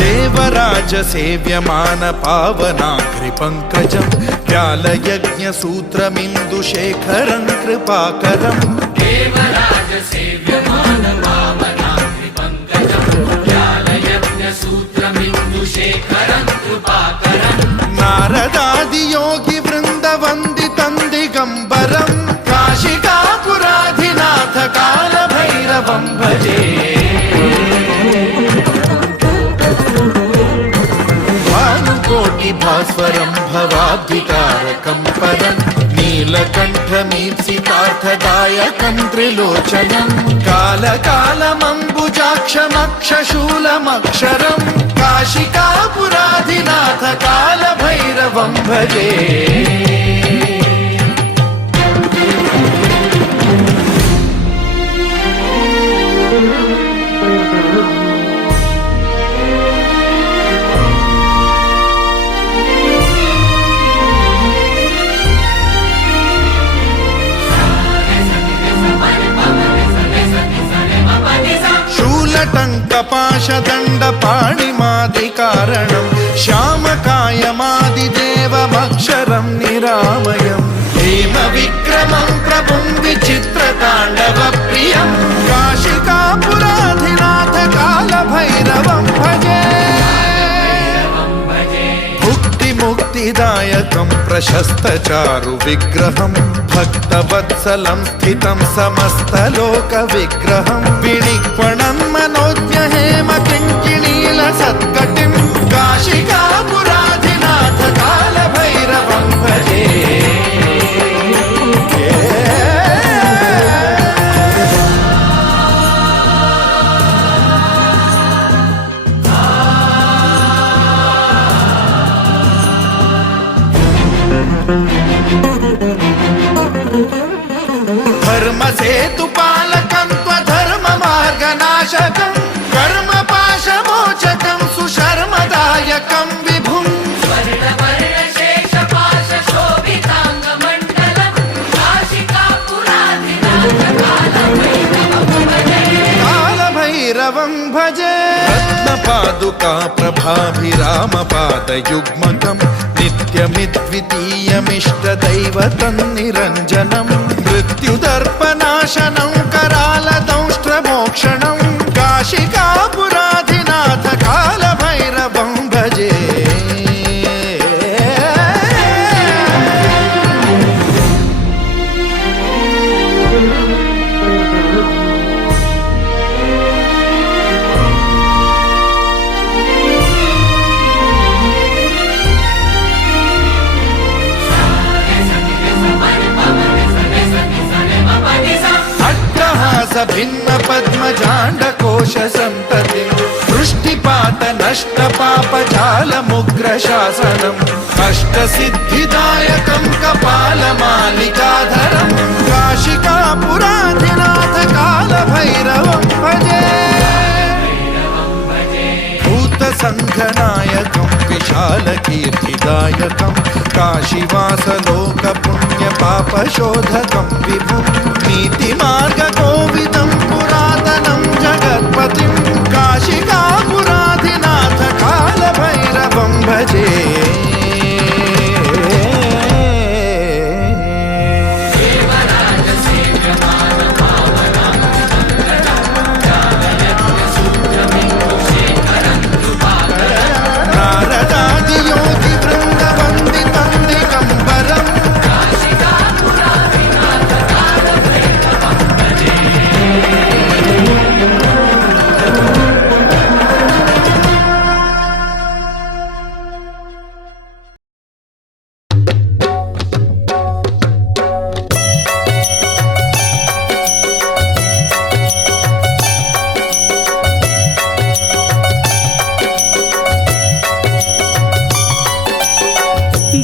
देवराज सेव्यमान पावनाग्रि पंकजं व्यालयज्ञ सूत्रमिन्दुशेखरं कृपाकरं देवराज सेव्यमान पावनाग्रि पंकजं व्यालयज्ञ सूत्रमिन्दुशेखरं कृपाकरं नारदादि योगी वृंद वंदितं दिगंबरं काशिकापुराधिनाथ काल भैरवं भजे भास्वरं भवाब्धितारकं परं नीलकण्ठमीप्सितार्थदायकं त्रिलोचनं कालकालमम्बुजाक्षमक्षशूलमक्षरं काशिकापुराधिनाथ कालभैरवं भजे टङ्कपाशदण्डपाणिमादिकारणं श्यामकायमादिदेवमक्षरं निरामयं हेमविक्रमं प्रभुं विचित्रताण्डवप्रियं काशिकापुराधिनाथ कालभैरवं भजे मुक्तिदायकं प्रशस्तचारु विग्रहं भक्तवत्सलं स्थितं समस्तलोकविग्रहं विनिक्वणं मनोज्ञहेम किङ्किणीलसत्कटिं काशिकापुराधिनाथ कालभैरवं भजे धर्मसेतुपालकं त्वधर्ममार्गनाशकं कर्मपाशमोचकं सुशर्मदायकं विभुं स्वर्णवर्णशेषपाशशोभिताङ्गमण्डलं काशिकापुराधिनाथ कालभैरवं भजे रत्नपादुका प्रभाभिरामपादयुग्मकं नित्यमिद्वितीयमिष्टदैवतं निरञ्जनं मृत्युदर्पनाशनं करालदंष्ट्रमोक्षणं काशिकापुराधिनाथ कालभैरवं भजे भिन्न पद्मजाण्डकोश संततिं वृष्टिपात नष्ट पापजालमुग्रशासनम् अष्टसिद्धिदायकं कपालमालिकाधरं काशिकापुराधिनाथ कालभैरवं भजे भूतसङ्घनायकं विशालकीर्तिदायकं काशीवासलोकपुण्यपापशोधकं विभुं नीतिमार्गकोविदं पुरातनं जगत्पतिं काशिकापुराधिनाथ कालभैरवं भजे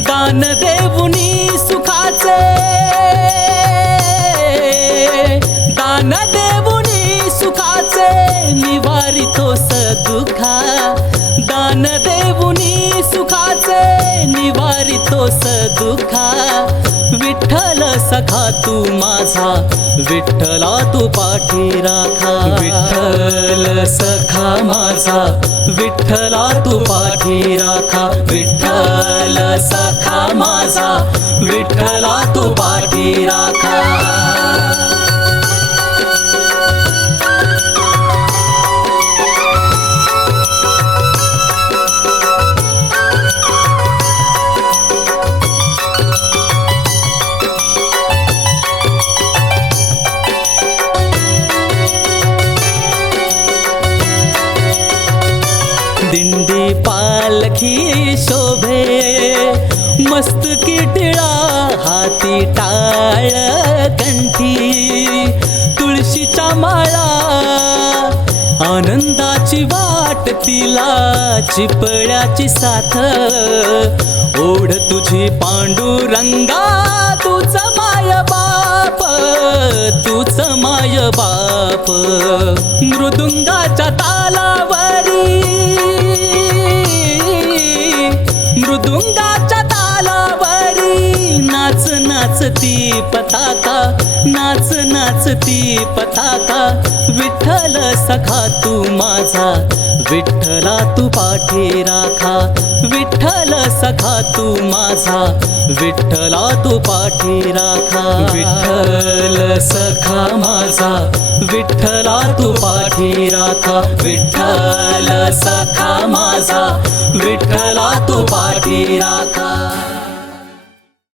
दानदेवुनी सुखाचे दानदेवुनी सुखाचे निवारितो सदुखा दान दान देऊनी सुखाचे निवारितोस दुःखा विठ्ठल सखा तू माझा विठ्ठला तू पाठी राखा विठ्ठल सखा माझा विठ्ठला तू पाठी राखा विठ्ठल सखा माझा विठ्ठला तू पाठी राखा दिंडी पालखी शोभे मस्तकी टिळा हाती टाळ कंठी तुळशीच्या माळा आनंदाची वाट तिला चिपळ्याची साथ ओढ तुझी पांडुरंगा तूच माय बाप तूच माय बाप मृदुंगाच्या तालावरी मृदुंगाच्या तालावरी नाच नाचती पताका नाच नाचती पताका विठ्ठल सखा तू माझा विठ्ठला तू पाठी राखा विठ्ठल सखा तू माझा विठ्ठला तू पाठी राखा विठ्ठल सखा माझा विठ्ठला तू पाठी राखा विठ्ठल सखा माझा विठ्ठला तू पाठी राखा